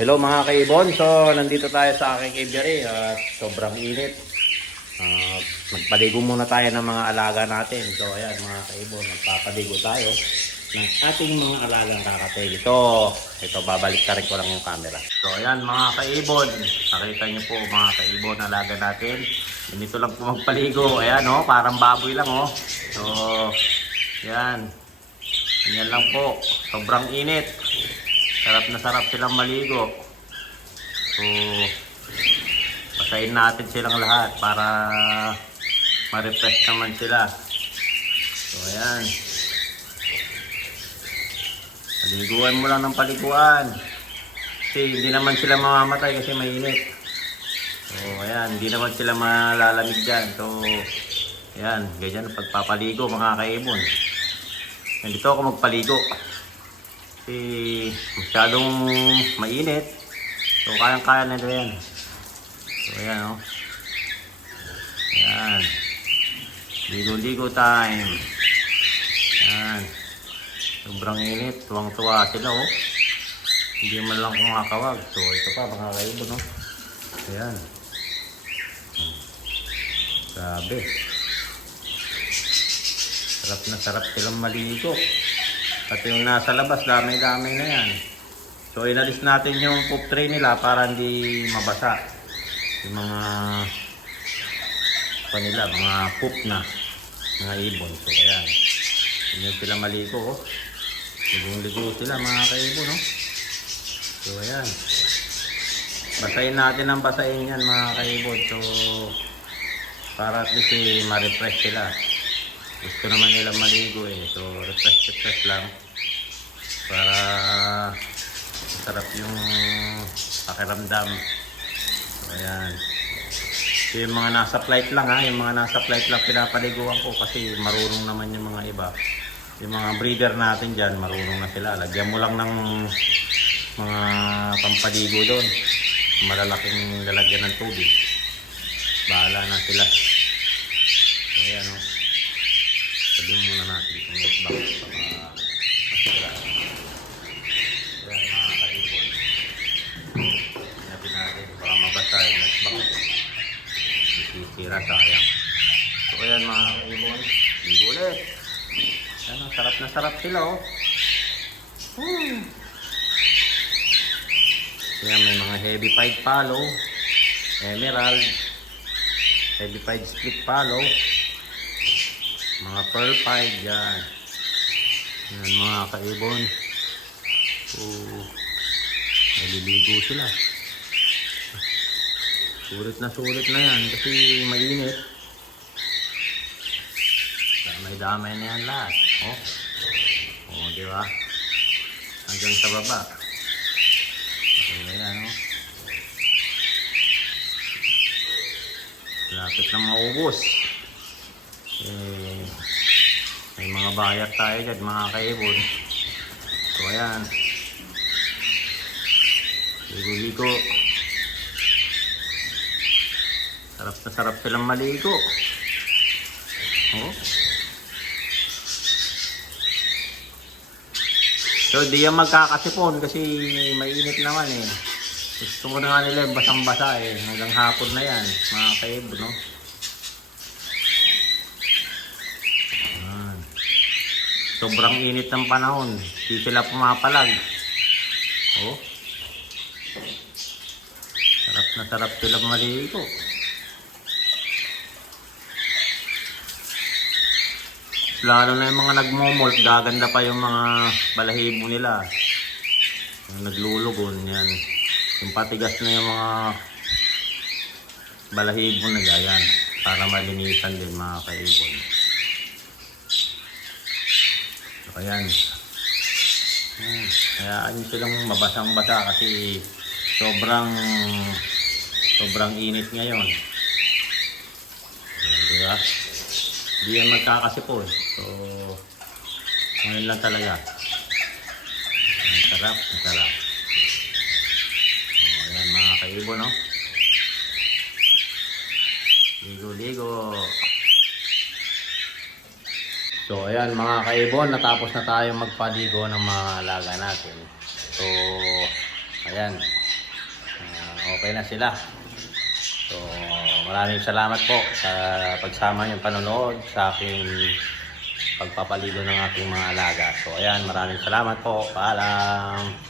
Hello mga kaibon, so nandito tayo sa aking aviary at sobrang init. Ah, magpaligo muna tayo ng mga alaga natin. So ayan mga kaibon, magpapaligo tayo ng ating mga alagang kakatail. Ito, ito babalik rin ko lang yung camera. So ayan mga kaibon, nakita niyo po mga kaibon alaga natin. Ganito lang po magpaligo. Ayan oh, parang baboy lang oh. So, ayan. Ganyan lang po. Sobrang init. Sarap na sarap silang maligo. So, pasayin natin silang lahat para ma-refresh naman sila. So, ayan. Paliguan mo lang ng paliguan. Kasi hindi naman sila mamamatay kasi mainit. So, ayan. Hindi naman sila malalamig dyan. So, ayan. Ganyan pagpapaligo mga kaibon. Nandito ako magpaligo. Kasi masyadong mainit. So, kayang-kaya na ito yan. So, ayan, oh. Ayan. Ligo-ligo time. Ayan. Sobrang init. Tuwang-tuwa sila, oh. Hindi man lang kumakawag. So, ito pa, mga kaibo, no? Ayan. Hmm. Grabe. Sarap na sarap silang maligo. At yung nasa labas, dami-dami na yan. So, inalis natin yung poop tray nila para hindi mabasa. Yung mga panila, mga poop na mga ibon. So, ayan. Ganyan sila maligo, oh. Ligong-ligo sila, mga kaibon, no? So, ayan. Basahin natin ang basahin yan, mga kaibon. So, para at least eh, ma-refresh sila. Gusto naman nila maligo eh. So, refresh-refresh lang. Para masarap yung pakiramdam. So, ayan. So, yung mga nasa flight lang ha. Yung mga nasa flight lang pinapaliguan ko kasi marunong naman yung mga iba. Yung mga breeder natin dyan, marunong na sila. Lagyan mo lang ng mga pampaligo doon. Malalaking lalagyan ng tubig. Bahala na sila. Ayan o. Sabihin muna natin kung box baka masira. Ayan mga kaibon. Natin natin baka mabasa yung net box. Sisira sayang. So ayan mga kaibon. Ligo ulit. Ayan, sarap na sarap sila oh. Hmm. Ayan, may mga heavy pied follow, emerald, heavy pied split follow, mga pearl pied yan. Yan mga kaibon. So, naliligo sila. Sulit na sulit na yan kasi mainit. Damay-damay na yan lahat. Oh. Oh, di ba? Hanggang sa baba. Oh. Lapit na maubos. Eh, may mga bayar tayo dyan, mga kaibon. So, ayan. Ligo-ligo. Sarap na sarap silang maligo. Oh. So, di yan magkakasipon kasi mainit naman eh. Gusto ko na nga nila basang-basa eh. Hanggang hapon na yan, mga kaibon, no? Sobrang init ng panahon. Di sila pumapalag. Oh. Sarap na sarap sila maligo. Lalo na yung mga nagmomolt, gaganda pa yung mga balahibo nila. Yung naglulugon, yan. Yung patigas na yung mga balahibo nila, yan. Para malinisan din mga kaibon. So, ayan. Hmm, Kaya ayun silang mabasang-basa kasi sobrang sobrang init ngayon. So, di ba? Hindi yan magkakasipon. So, ngayon lang talaga. Ang sarap, ang sarap. O, ayan mga kaibon, no? Ligo-ligo. So, ayan mga kaibon, natapos na tayo magpaligo ng mga alaga natin. So, ayan. Ah, okay na sila. So, maraming salamat po sa pagsama niyong panonood sa aking pagpapaligo ng aking mga alaga. So, ayan, maraming salamat po. Paalam.